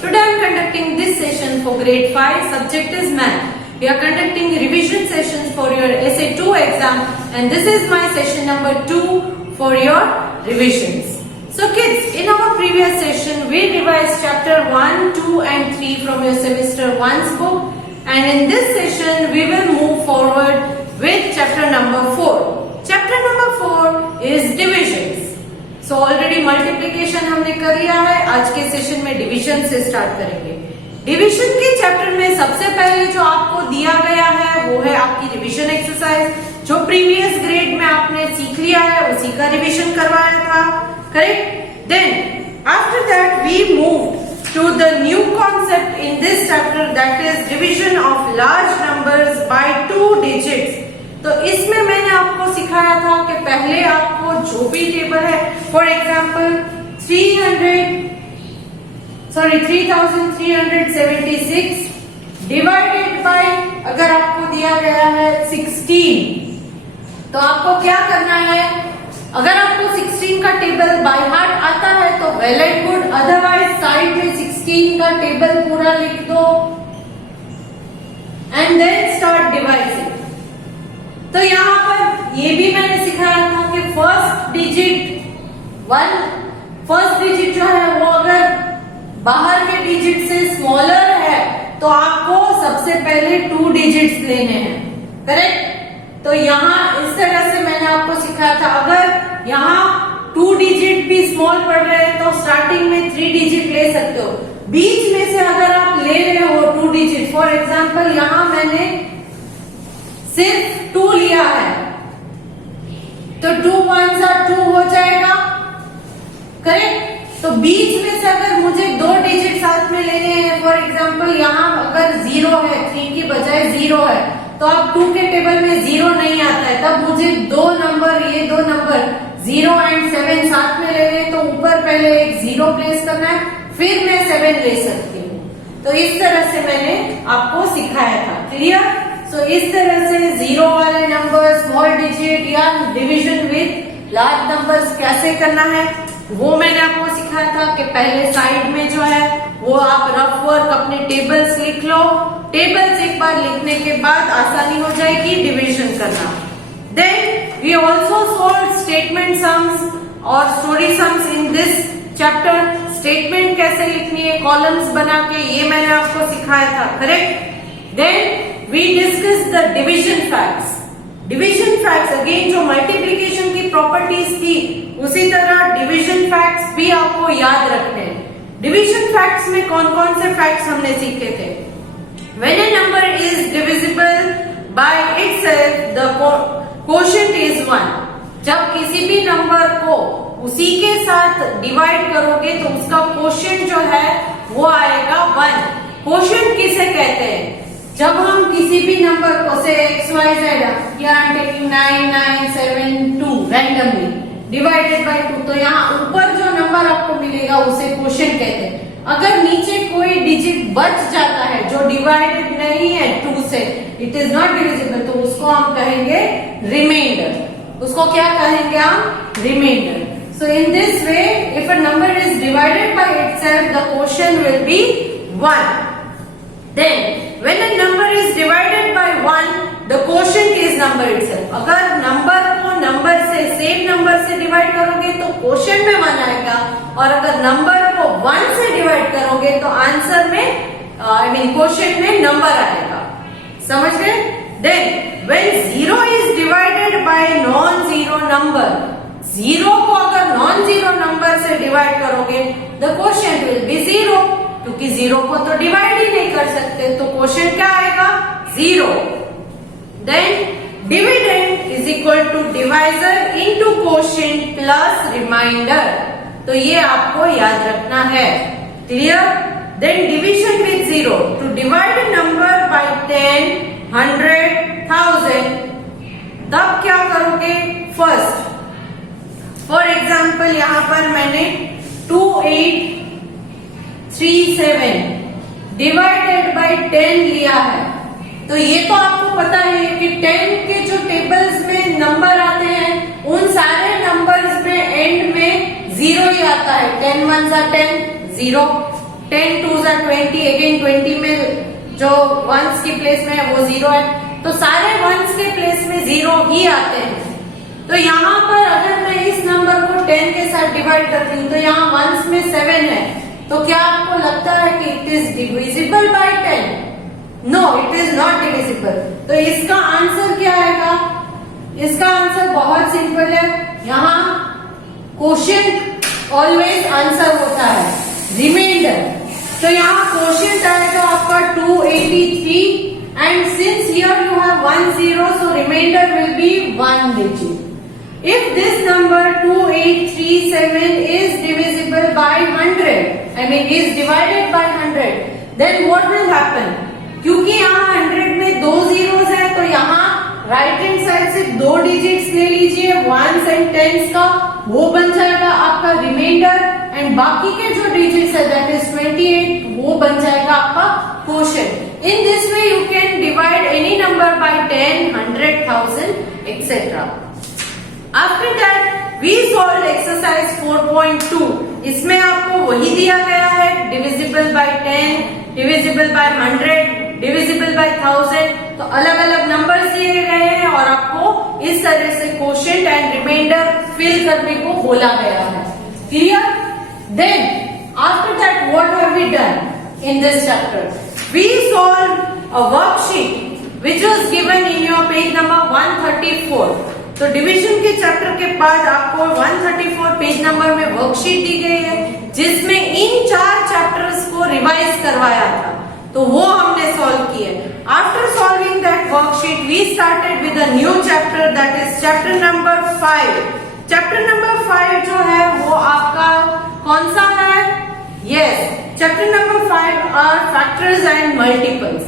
Today I am conducting this session for grade 5. Subject is math. We are conducting revision sessions for your essay 2 exam, and this is my session number 2 for your revisions. So kids, in our previous session we revised chapter 1, 2 and 3 from your semester 1's book, and in this session we will move forward with chapter number 4. Chapter number 4 is divisions. So already multiplication हमने कर लिया है. आज के session में division से start करेंगे. Division के चैप्टर में सबसे पहले जो आपको दिया गया है वो है आपकी रिवीजन एक्सरसाइज, जो प्रीवियस ग्रेड में आपने सीख लिया है उसी का रिवीजन करवाया था. Correct? Then after that we moved to the new concept in this chapter, that is division of large numbers by 2 digits. तो इसमें मैंने आपको सिखाया था कि पहले आपको जो भी टेबल है, फॉर एग्जाम्पल 3376 डिवाइडेड बाय, अगर आपको दिया गया है 16, तो आपको क्या करना है? अगर आपको 16 का टेबल बाय हार्ट आता है तो well and good, otherwise side में 16 का टेबल पूरा लिख दो एंड देन स्टार्ट डिवाइडिंग. तो यहाँ पर ये भी मैंने सिखाया था कि फर्स्ट डिजिट जो है वो अगर बाहर के डिजिट से स्मॉलर है तो आपको सबसे पहले 2 डिजिट्स लेने हैं. करेक्ट? तो यहाँ इस तरह से मैंने आपको सिखाया था. अगर यहाँ 2 डिजिट भी स्मॉल पड़ रहे हैं तो स्टार्टिंग में 3 डिजिट ले सकते हो. बीच में से अगर आप ले रहे हो 2 डिजिट, फॉर एग्जाम्पल यहाँ मैंने सिर्फ 2 लिया है तो 2 1 2 हो जाएगा. करेक्ट? तो बीच में से अगर मुझे 2 डिजिट साथ में लेने हैं, फॉर एग्जांपल यहाँ अगर 0 है, 3 की बजाय 0 है, तो अब 2 के टेबल में 0 नहीं आता है, तब मुझे ये दो नंबर 0 एंड 7 साथ में लेने हैं. तो ऊपर पहले एक 0 प्लेस करना है, फिर मैं 7 ले सकती हूँ. तो इस तरह से मैंने आपको सिखाया था. क्लियर? सो इस तरह से 0 वाले नंबर, स्मॉल डिजिट या डिवीजन विद लार्ज नंबर्स कैसे करना है वो मैंने आपको सिखाया था कि पहले साइड में जो है वो आप रफ वर्क अपने टेबल्स लिख लो. टेबल्स एक बार लिखने के बाद आसानी हो जाएगी डिवीजन करना. Then we also solve statement sums और story sums in this chapter. Statement कैसे लिखनी है कॉलम्स बना के, ये मैंने आपको सिखाया था. Correct? Then we discuss the division facts. Division facts again जो multiplication की properties थी उसी तरह division facts भी आपको याद रखने हैं. Division facts में कौन कौन से facts हमने सीखे थे? When a number is divisible by itself, the quotient is 1. जब किसी भी नंबर को उसी के साथ डिवाइड करोगे तो उसका quotient जो है वो आएगा 1. quotient किसे कहते हैं? जब हम किसी भी नंबर को से XYZ, या I'm taking 9972 randomly divided by 2, तो यहाँ ऊपर जो नंबर आपको मिलेगा उसे क्वोशिएंट कहते हैं. अगर नीचे कोई डिजिट बच जाता है जो डिवाइडेड नहीं है 2 से, इट इज नॉट डिविजिबल, तो उसको हम कहेंगे रिमाइंडर. उसको क्या कहेंगे हम? Remainder. So in this way if a number is divided by itself the quotient will be 1. Then when a number is divided by 1, the quotient is number itself. अगर number को नंबर से, same number से divide करोगे तो quotient में 1 आएगा, और अगर नंबर को 1 से डिवाइड करोगे तो आंसर में quotient में नंबर आएगा. समझ गए? Then when 0 is divided by non-zero number, 0 को अगर non-zero नंबर से डिवाइड करोगे the quotient will be 0. क्योंकि 0 को तो डिवाइड ही नहीं कर सकते, तो क्वोशिएंट क्या आएगा? 0. Then dividend is equal to divisor into quotient plus remainder. तो ये आपको याद रखना है. Clear? Then division with 0, to divide a number by 10, 100, 1000, तब क्या करोगे? फर्स्ट फॉर एग्जाम्पल यहाँ पर मैंने 2837 डिवाइडेड बाय 10 लिया है. तो ये तो आपको पता है कि 10 के जो टेबल्स में नंबर आते हैं उन सारे नंबर्स में एंड में 0 ही आता है. 10 1 10, 0. 10 2 जा 20, अगेन 20 में जो वंस की प्लेस में है वो 0 है, तो सारे वंस के प्लेस में 0 ही आते हैं। तो यहाँ पर अगर मैं इस नंबर को 10 के साथ डिवाइड करती हूँ तो यहाँ वंस में 7 है, तो क्या आपको लगता है कि it is divisible by 10? No, it is not divisible. तो इसका आंसर क्या आएगा? इसका आंसर बहुत सिंपल है, यहाँ क्वोशिएंट ऑलवेज आंसर होता है, रिमाइंडर। तो यहाँ क्वोशिएंट आएगा आपका 283 and since here you have 1 0 so remainder will be 1 digit. If this number 2837 is divisible by 100, I mean is divided by 100, then what will happen? क्योंकि यहाँ 100 में 2 zeros है, तो यहाँ राइट हैंड साइड से 2 डिजिट्स ले लीजिए, वंस एंड टेंस का, वो बन जाएगा आपका रिमाइंडर, एंड बाकी के जो डिजिट्स है दैट इज 28, वो बन जाएगा आपका क्वोशिएंट। In this way you can divide any number by 10, 100, 1000 etcetera. After that we solve exercise 4.2। इसमें आपको वही दिया गया है, divisible by 10, divisible by 100, divisible by 1000, तो अलग अलग नंबर दिए गए हैं और आपको इस तरह से क्वोशिएंट एंड रिमाइंडर फिल करने को बोला गया है। Clear? Then after that what have we done in this chapter? We solve a worksheet which was given in your page number 134। तो डिवीजन के चैप्टर के बाद आपको 134 पेज नंबर में वर्कशीट दी गई है, जिसमें इन 4 चैप्टर्स को रिवाइज करवाया था, तो वो हमने सॉल्व किए। After solving that worksheet we started with a new chapter that is chapter number 5। Chapter number 5 जो है वो आपका कौन सा है? Yes, chapter number 5 are factors and multiples.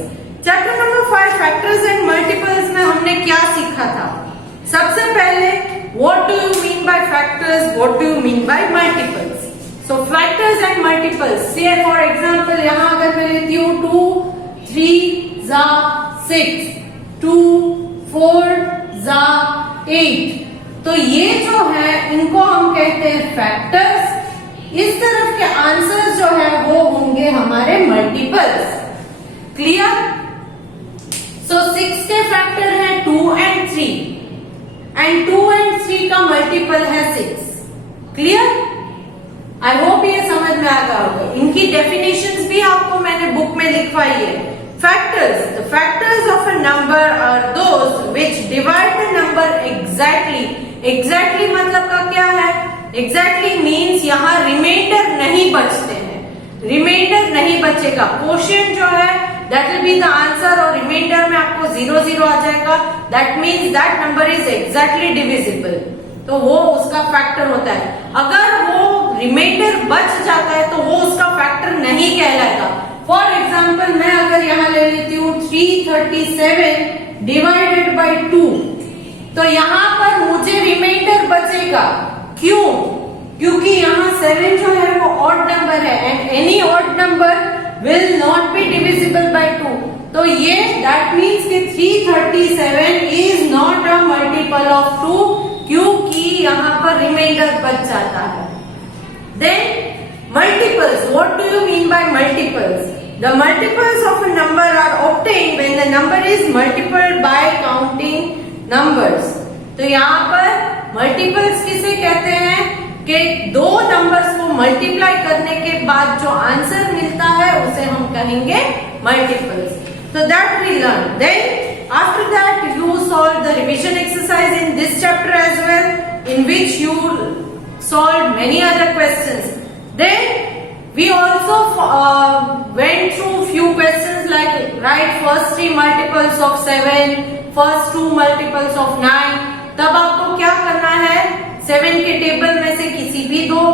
Chapter number 5 factors and multiples में हमने क्या सीखा था? सबसे पहले what do you mean by factors, what do you mean by multiples. So factors and multiples, say for example यहाँ अगर मैं लेती हूँ 2 3 जा 6, 2 4 जा 8, तो ये जो है इनको हम कहते हैं फैक्टर्स। इस तरफ के आंसर जो है वो होंगे हमारे मल्टीपल्स। क्लियर? सो 6 के फैक्टर है 2 एंड 3 एंड 2 एंड 3 का मल्टीपल है 6। क्लियर? आई होप ये समझ में आ गया होगा। इनकी डेफिनेशंस भी आपको मैंने बुक में लिखवाई है। Factors, the factors of a number are those which divide the number exactly. Exactly मतलब का क्या है? एग्जैक्टली मीन्स यहाँ रिमाइंडर नहीं बचते हैं, रिमाइंडर नहीं बचेगा। क्वोशिएंट जो है that will be the answer, और रिमाइंडर में आपको 0 0 आ जाएगा, that means that number is exactly divisible, तो वो उसका फैक्टर होता है। अगर वो रिमाइंडर बच जाता है तो वो उसका फैक्टर नहीं कहलाएगा। फॉर एग्जाम्पल मैं अगर यहाँ ले लेती हूँ 337 डिवाइडेड बाई 2, तो यहाँ पर मुझे रिमाइंडर बचेगा। क्यों? क्योंकि यहाँ 7 जो है वो ऑड नंबर है and any odd number will not be divisible by 2, तो ये दैट मीन्स कि 337 is not a multiple of 2, क्योंकि यहाँ पर रिमाइंडर बच जाता है। Then multiples, what do you mean by multiples? The multiples of a number are obtained when the number is multiplied by counting numbers. तो यहाँ पर multiples किसे कहते हैं कि दो नंबर्स को मल्टीप्लाई करने के बाद जो आंसर मिलता है उसे हम कहेंगे multiples. So that we learn. Then after that you solve the revision exercise in this chapter as well, in which you solved many other questions. Then we also went through few questions like write first 3 multiples of 7, first 2 multiples of 9. तब आपको क्या करना है? 7 के table में से किसी भी दो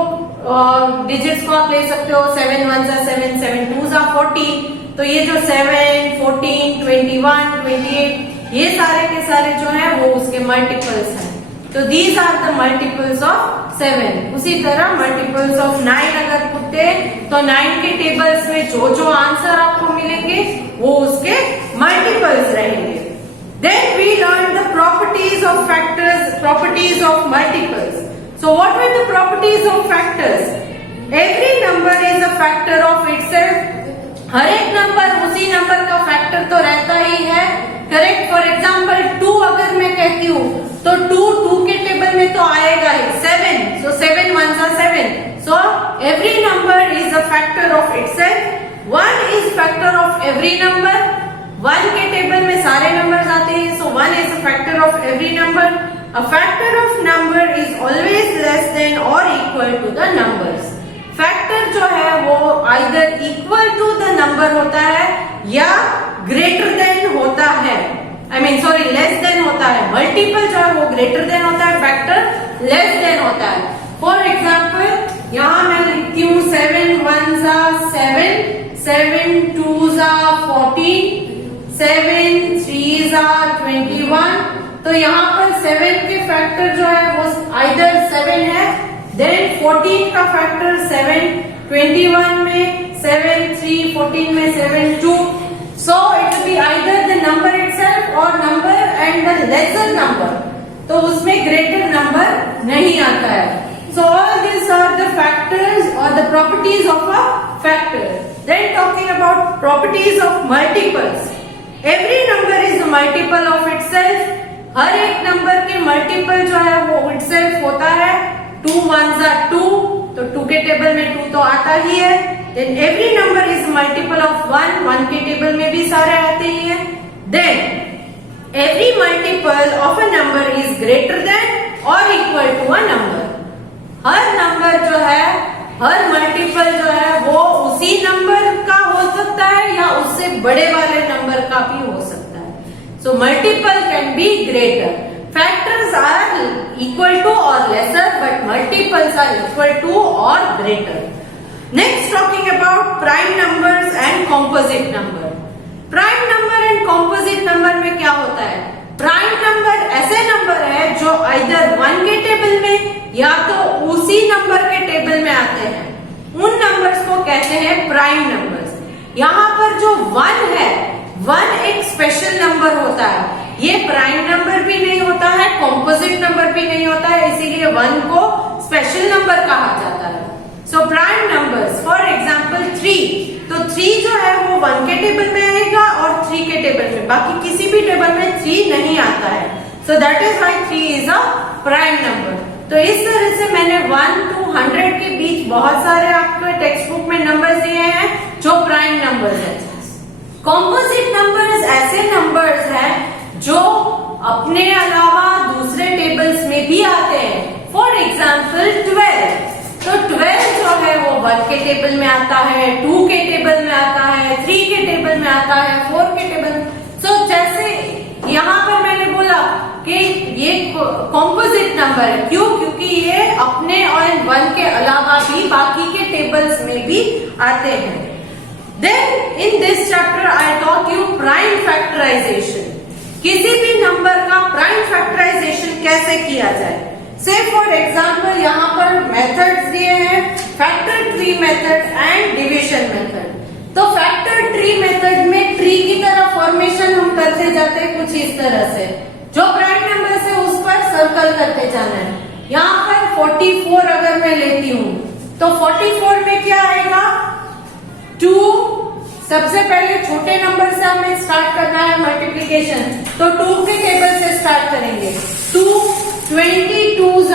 डिजिट्स को आप ले सकते हो। 7 1 जा 7, 7 2 जा 14। तो ये जो 7, 14, 21, 28 ये सारे के सारे जो है वो उसके मल्टीपल्स हैं। तो these are the multiples of 7। उसी तरह मल्टीपल्स ऑफ 9 अगर पूछते तो 9 के टेबल्स में जो जो आंसर आपको मिलेंगे वो उसके मल्टीपल्स रहेंगे। Then we learn the properties of factors, properties of multiples. So what are the properties of factors? Every number is a factor of itself हर एक नंबर उसी नंबर का फैक्टर तो रहता ही है, करेक्ट। फॉर एग्जाम्पल 2 अगर मैं कहती हूँ तो 2 के टेबल में तो आएगा ही। 7, so 7 ones are 7, so every number is a factor of itself. 1 is factor of every number, 1 के टेबल में सारे नंबर आते हैं, so 1 is a factor of every number. A factor of number is always less than or equal to the numbers. Factor जो है वो either equal to the number होता है या ग्रेटर देन होता है, लेस देन होता है। मल्टीपल जो है वो ग्रेटर देन होता है, फैक्टर लेस देन होता है। फॉर एग्जाम्पल यहाँ मैं लिखती हूँ 7 ones are 7, 7 twos are 14, 7 threes are 21। तो यहाँ पर 7 के फैक्टर जो है वो आइदर 7 है, देन 14 का फैक्टर 7, 21 में 7, 3, 14 में 7, 2। So it will be either the number itself or number and the lesser number. तो उसमें greater number नहीं आता है। So all these are the factors or the properties of a factor. Then talking about properties of multiples. Every number is a multiple of itself. हर एक number के multiple जो है वो itself होता है। 2 ones are 2, तो 2 के टेबल में 2 तो आता ही है। Then every number is multiple of 1, 1 के टेबल में भी सारे आते ही है। Then every multiple of a number is greater than or equal to a number. Her number जो है, हर मल्टीपल जो है वो उसी नंबर का हो सकता है या उससे बड़े वाले नंबर का भी हो सकता है। So multiple can be greater. Factors are equal to or lesser, but multiples are equal to or greater. Next, talking about prime numbers and composite number. Prime number and composite number में क्या होता है? Prime number ऐसे number है जो either 1 के table में या तो उसी नंबर के टेबल में आते हैं, उन नंबर्स को कहते हैं प्राइम नंबर्स। यहाँ पर जो 1 है, 1 एक स्पेशल नंबर होता है, ये प्राइम नंबर भी नहीं होता है, कॉम्पोजिट नंबर भी नहीं होता है, इसीलिए 1 को स्पेशल नंबर कहा जाता है। So prime numbers, for example 3, तो 3 जो है वो 1 के टेबल में आएगा और 3 के टेबल में, बाकी किसी भी टेबल में 3 नहीं आता है। So that is why 3 is a prime number. तो इस तरह से मैंने 1 to 100 के बीच बहुत सारे आपके टेक्स्ट बुक में नंबर्स दिए हैं जो प्राइम नंबर्स हैं। कॉम्पोजिट नंबर्स ऐसे नंबर्स हैं जो अपने अलावा दूसरे टेबल्स में भी आते हैं। फॉर एग्जाम्पल 12, तो 12 जो है वो 1 के टेबल में आता है, 2 के टेबल में आता है, 3 के टेबल में आता है, 4 के टेबल। सो जैसे यहाँ पर मैंने बोला कि ये कॉम्पोजिट नंबर है, क्यों? क्योंकि ये अपने और 1 के अलावा भी बाकी के टेबल्स में भी आते हैं। Then in this chapter I taught you prime factorization. किसी भी नंबर का प्राइम फैक्टराइजेशन कैसे किया जाए। से फॉर एग्जाम्पल यहाँ पर मेथड्स दिए हैं, factor tree method and division method. तो फैक्टर ट्री मेथड में ट्री की तरह फॉर्मेशन हम करते जाते हैं कुछ इस तरह से, जो प्राइम नंबर से उस पर सर्कल करते जाना है। यहाँ पर 44 अगर मैं लेती हूँ तो 44 में क्या आएगा? 2। सबसे पहले छोटे नंबर से हमें स्टार्ट करना है मल्टीप्लीकेशन, तो 2 के टेबल से स्टार्ट करेंगे। 2, 22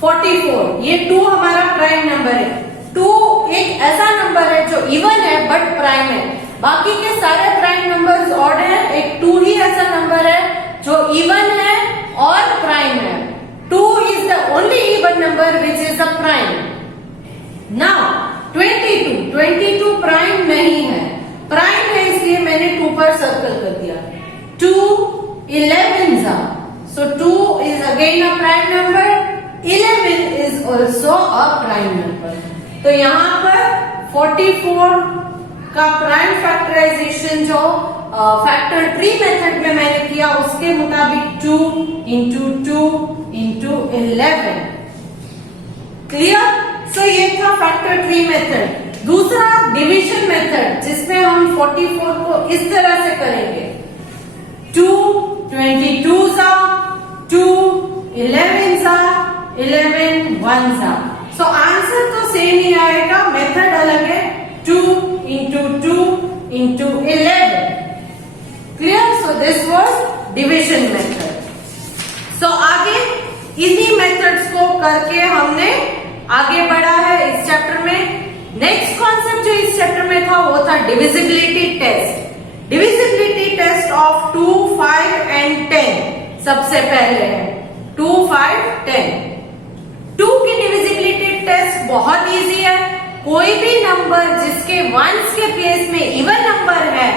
44, ये 2 हमारा प्राइम नंबर है। 2 एक ऐसा नंबर है जो इवन है बट प्राइम है, बाकी के सारे प्राइम नंबर्स ऑड है, एक 2 ही ऐसा नंबर है जो इवन है और प्राइम है। 2 is the only even number which is a prime. Now 22 prime नहीं है, प्राइम है इसलिए मैंने 2 पर सर्कल कर दिया। 2 11s are, so 2 is again a prime number, 11 is also a prime number। तो यहाँ पर 44 का प्राइम फैक्टराइजेशन जो फैक्टर ट्री मेथड में मैंने किया उसके मुताबिक 2 into 2 into 11। क्लियर? सो ये था फैक्टर ट्री मेथड। दूसरा डिवीजन मेथड, जिसमें हम 44 को इस तरह से करेंगे। 2 22s are, 2 11s are, 11 1s are। सो आंसर तो सेम ही आएगा, मेथड अलग है। 2 into 2 divisibility test. Divisibility test of 2, 5 and 10 सबसे पहले है 2, 5, 10। 2 की डिविजिबिलिटी टेस्ट बहुत इजी है। कोई भी नंबर जिसके वंस के प्लेस में इवन नंबर है,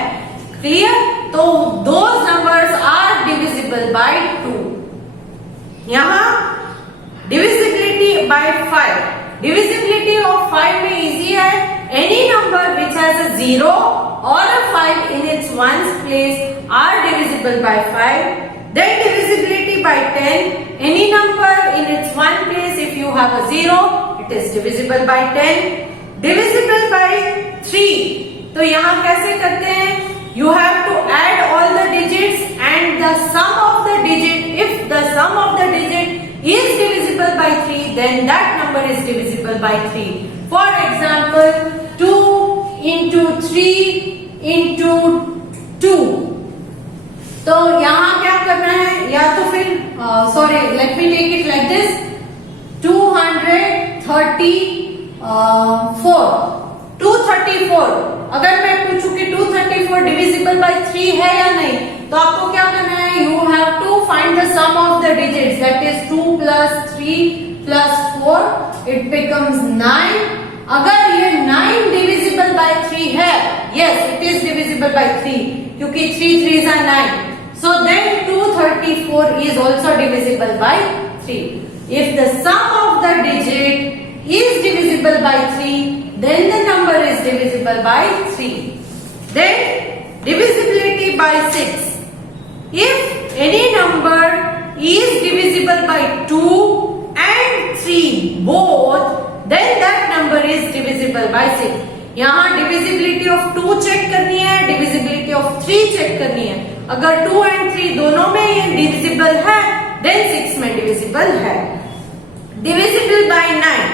क्लियर, तो those numbers are divisible by 2। यहां डिविजिबिलिटी बाय 5, डिविजिबिलिटी ऑफ 5 में इजी है। Any number which has a 0 और a 5 in its ones place are divisible by 5. Then divisibility by 10, any number in its one place if you have a 0, it is divisible by 10. Divisible by 3, तो यहाँ कैसे करते हैं? You have to add all the digits and the sum of the digit. If the sum of the digit is divisible by 3, then that number is divisible by 3. For example, 2 into 3 into 2. तो यहाँ क्या करना है? या तो फिर sorry, let me take it like this. 234. अगर मैं पूछूं कि 234 डिविजिबल बाय 3 है या नहीं, तो आपको क्या करना है? You have to find the sum of the digits, that is 2 plus 3 plus 4, it becomes 9. अगर ये 9 डिविजिबल बाय 3 है, yes it is divisible by 3, क्योंकि 3 3s are 9. So then 234 is also divisible by 3. If the sum of the digit is divisible by 3, then the number is divisible by 3. Then divisibility by 6. If any number is divisible by 2 and 3 both, then that number is divisible by 6. यहाँ divisibility of 2 check करनी है, divisibility of 3 check करनी है। अगर 2 and 3 दोनों में ये divisible है, then 6 में divisible है। Divisible by 9.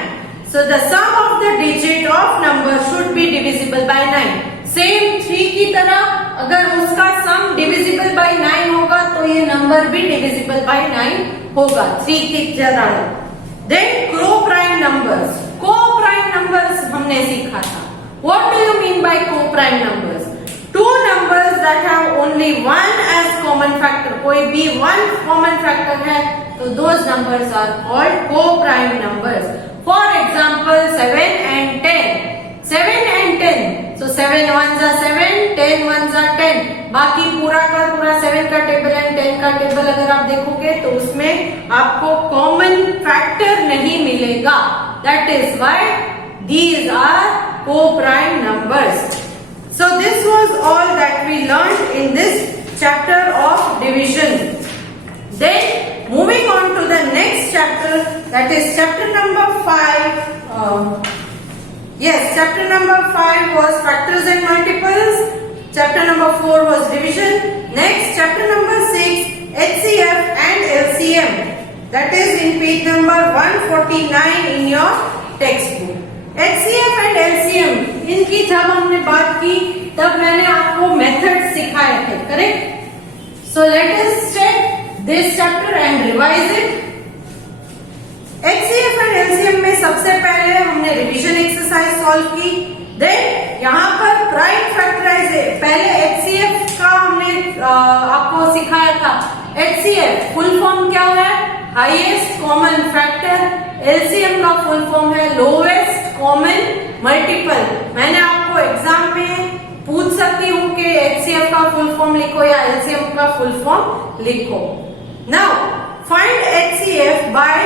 So the sum of the digit of number should be divisible by 9. Same 3 की तरह अगर उसका sum divisible by 9 होगा, तो ये number भी divisible by 9 होगा, 3 की तरह। Then co-prime numbers. Co-prime numbers हमने सीखा था। What do you mean by co-prime numbers? Two numbers that have only one as common factor, कोई भी one common factor है, तो those numbers are called co-prime numbers. For example, 7 and 10. 7 and 10. So 7 ones are 7, 10 ones are 10. बाकी पूरा का पूरा 7 का table and 10 का टेबल अगर आप देखोगे तो उसमें आपको कॉमन फैक्टर नहीं मिलेगा. That is why these are co-prime numbers. So this was all that we learned in this chapter of division. Then moving on to the next chapter, that is chapter number 5. Chapter number 5 was factors and multiples. Chapter number 4 was division. Next, chapter number 6, HCF and LCM. That is in page number 149 in your textbook. HCF and LCM, इनकी जब हमने बात की तब मैंने आपको method सिखाए थे, correct? So let us check this chapter and revise it. HCF and LCM में सबसे पहले हमने रिवीजन एक्सरसाइज सॉल्व की। देन यहाँ पर प्राइम फैक्टराइजेशन, पहले HCF का हमने आपको सिखाया था। HCF फुल फॉर्म क्या है? Highest common factor. LCM का फुल फॉर्म है लोवेस्ट कॉमन मल्टीपल। मैंने आपको एग्जाम में पूछ सकती हूँ कि HCF का फुल फॉर्म लिखो या LCM का फुल फॉर्म लिखो। Now find HCF by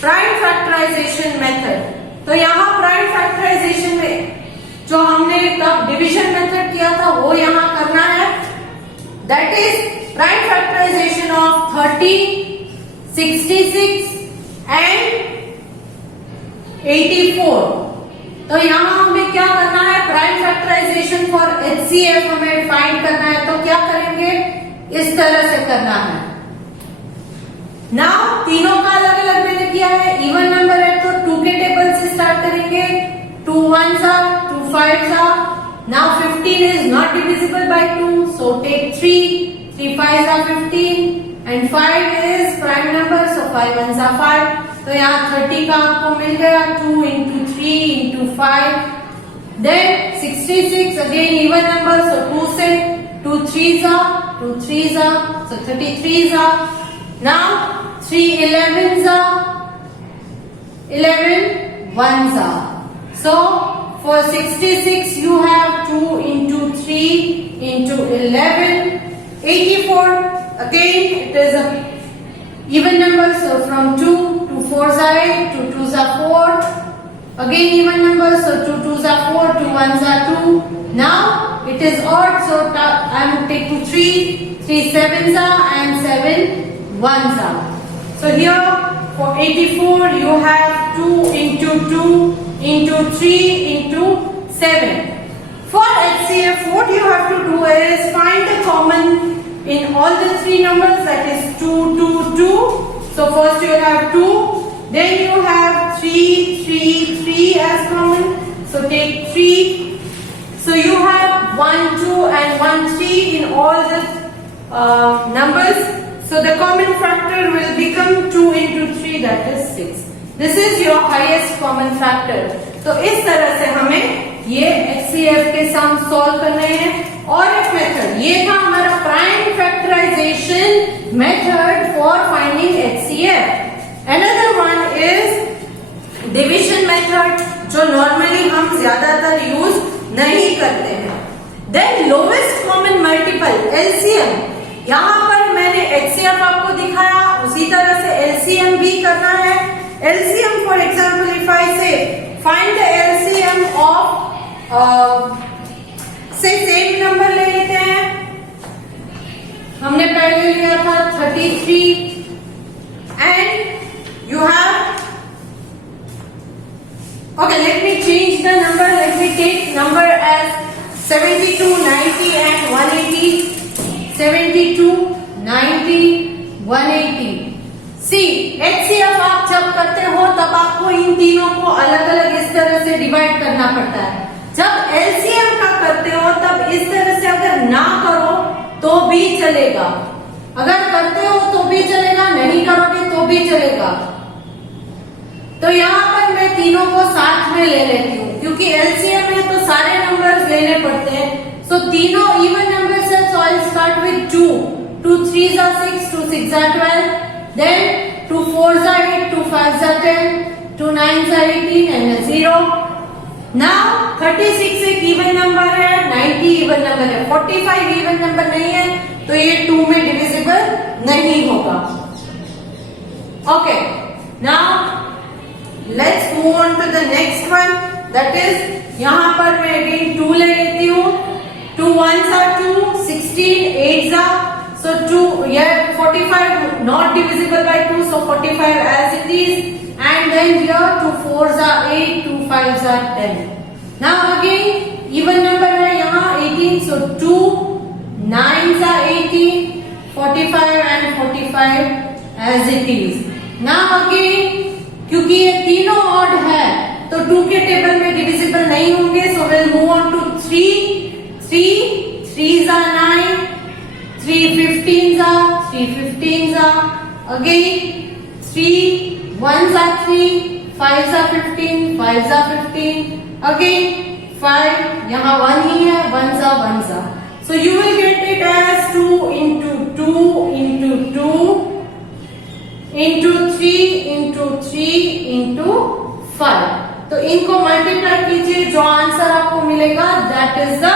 prime factorisation method. तो यहाँ प्राइम फैक्टराइजेशन में जो हमने तब डिवीजन मेथड किया था वो यहाँ करना है। That is prime factorisation of 30, 66 and 84। तो यहाँ हमें क्या करना है? प्राइम फैक्टराइजेशन फॉर HCF हमें फाइंड करना है। तो क्या करेंगे? इस तरह से करना है। नाउ तीनों का अलग अलग मैंने किया है। इवन नंबर है तो 2 के टेबल से स्टार्ट करेंगे। 2 1s are, 2 5s are. Now 15 is not divisible by 2, so take 3. 3 5s are 15 and 5 is prime number, so 5 1s are 5. तो यहाँ 30 का आपको मिल गया 2 into 3 into 5. Then 66 again even number, so 2 से 2 3s are, 2 3s are, so 33s are. Now 3 11s are, 11 1s are. So for 66 you have 2 into 3 into 11, 84. Again it is a even number, so from 2 to 4s are 8, 2 2s are 4. Again even number, so 2 2s are 4, 2 1s are 2. Now it is odd, so I am taking 3, 3 7s are and 7 1s are. So here for 84 you have 2 into 2 into 3 into 7. For HCF what you have to do is find the common in all the three numbers, that is 2 2 2. So first you have 2. Then you have 3, 3, 3 as common. So take 3. So you have 1, 2 and 1, 3 in all the numbers. So the common factor will become 2 into 3, that is 6. This is your highest common factor. तो इस तरह से हमें ये HCF के sum solve करने हैं. और एक मेथड, ये था हमारा prime factorisation method for finding HCF. Another one is division method, जो नॉर्मली हम ज्यादातर यूज नहीं करते हैं. Then lowest common multiple LCM. यहाँ पर मैंने HCF आपको दिखाया, उसी तरह से LCM भी करना है. LCM for example if I say find the LCM of say same number ले लेते हैं. हमने पहले लिया था 33 and you have, okay, let me change the number. Let me take number as 72, 90 and 180. 72, 90, 180. See, HCF आप जब करते हो तब आपको इन तीनों को अलग अलग इस तरह से डिवाइड करना पड़ता है. जब LCM का करते हो तब इस तरह से अगर ना करो तो भी चलेगा, अगर करते हो तो भी चलेगा, नहीं करोगे तो भी चलेगा. तो यहाँ पर मैं तीनों को साथ में ले लेती हूँ, क्योंकि LCM में तो सारे नंबर्स लेने पड़ते हैं. सो तीनों इवन नंबर्स है, so I'll start with 2. 2 3s are 6, 2 6s are 12, then 2 4s are 8, 2 5s are 10, 2 9s are 18 and a 0. Now 36 एक इवन नंबर है, 90 इवन नंबर है, 45 इवन नंबर नहीं है, तो ये 2 में डिविजिबल नहीं होगा. Okay, now let's move on to the next one, that is यहाँ पर मैं अगेन 2 ले लेती हूँ. 2 1s are 2, 16 8s are, so 2 yeah 45 not divisible by 2, so 45 as it is. And then here 2 4s are 8, 2 5s are 10. Now again even number है यहाँ 18, so 2 9s are 18, 45 and 45 as it is. Now again क्योंकि ये तीनों odd है तो 2 के table में divisible नहीं होंगे, so we'll move on to 3. 3s are 9, 3 15s are, 3 15s are, again 3 1s are 3, 5s are 15, 5s are 15, again 5, यहाँ 1 ही है, 1s are 1s are. So you will get it as 2 into 2 into 2 into 3 into 3 into 5. तो इनको multiply कीजिए, जो answer आपको मिलेगा that is the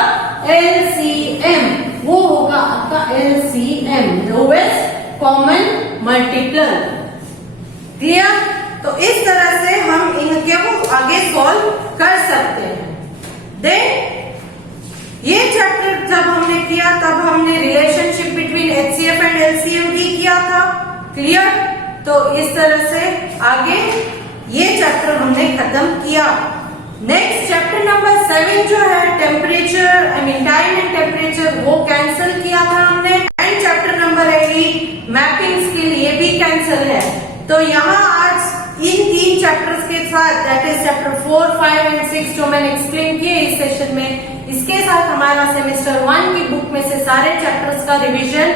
LCM. वो होगा आपका LCM, lowest common multiple. Clear? तो इस तरह से हम इनके को आगे सॉल्व कर सकते हैं. देन ये चैप्टर जब हमने किया तब हमने relationship between HCF and LCM भी किया था. क्लियर? तो इस तरह से आगे ये चैप्टर हमने खत्म किया. नेक्स्ट चैप्टर नंबर 7 जो है टेम्परेचर टाइम एंड टेम्परेचर, वो कैंसिल किया था हमने. And chapter number 8 mapping skill, ये भी कैंसिल है. तो यहाँ आज इन 3 चैप्टर्स के साथ, दैट इज चैप्टर 4 5 एंड 6 जो मैंने एक्सप्लेन किए इस सेशन में, इसके साथ हमारा सेमेस्टर 1 की बुक में से सारे चैप्टर्स का रिवीजन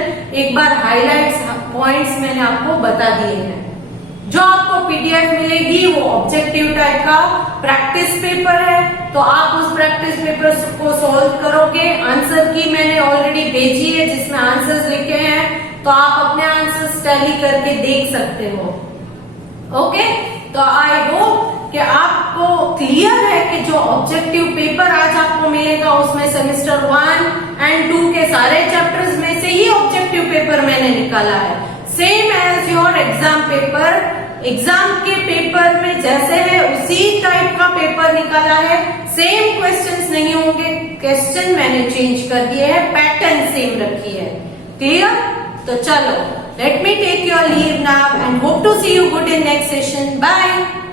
एक बार हाइलाइट्स पॉइंट्स मैंने आपको बता दिए हैं. जो आपको PDF मिलेगी वो ऑब्जेक्टिव टाइप का प्रैक्टिस पेपर है. तो आप उस प्रैक्टिस पेपर को सॉल्व करोगे। आंसर की मैंने ऑलरेडी भेजी है जिसमें आंसर्स लिखे हैं, तो आप अपने आंसर्स टैली करके देख सकते हो। ओके, तो आई होप कि आपको क्लियर है कि जो ऑब्जेक्टिव पेपर आज आपको मिलेगा उसमें सेमेस्टर 1 एंड 2 के सारे चैप्टर्स में से ही ऑब्जेक्टिव पेपर मैंने निकाला है, same as your exam paper. Exam के पेपर में जैसे है उसी टाइप का पेपर निकाला है, सेम क्वेश्चंस नहीं होंगे, क्वेश्चन मैंने चेंज कर दिए हैं, पैटर्न सेम रखी है। क्लियर? तो चलो, let me take your leave now and hope to see you good in next session. Bye.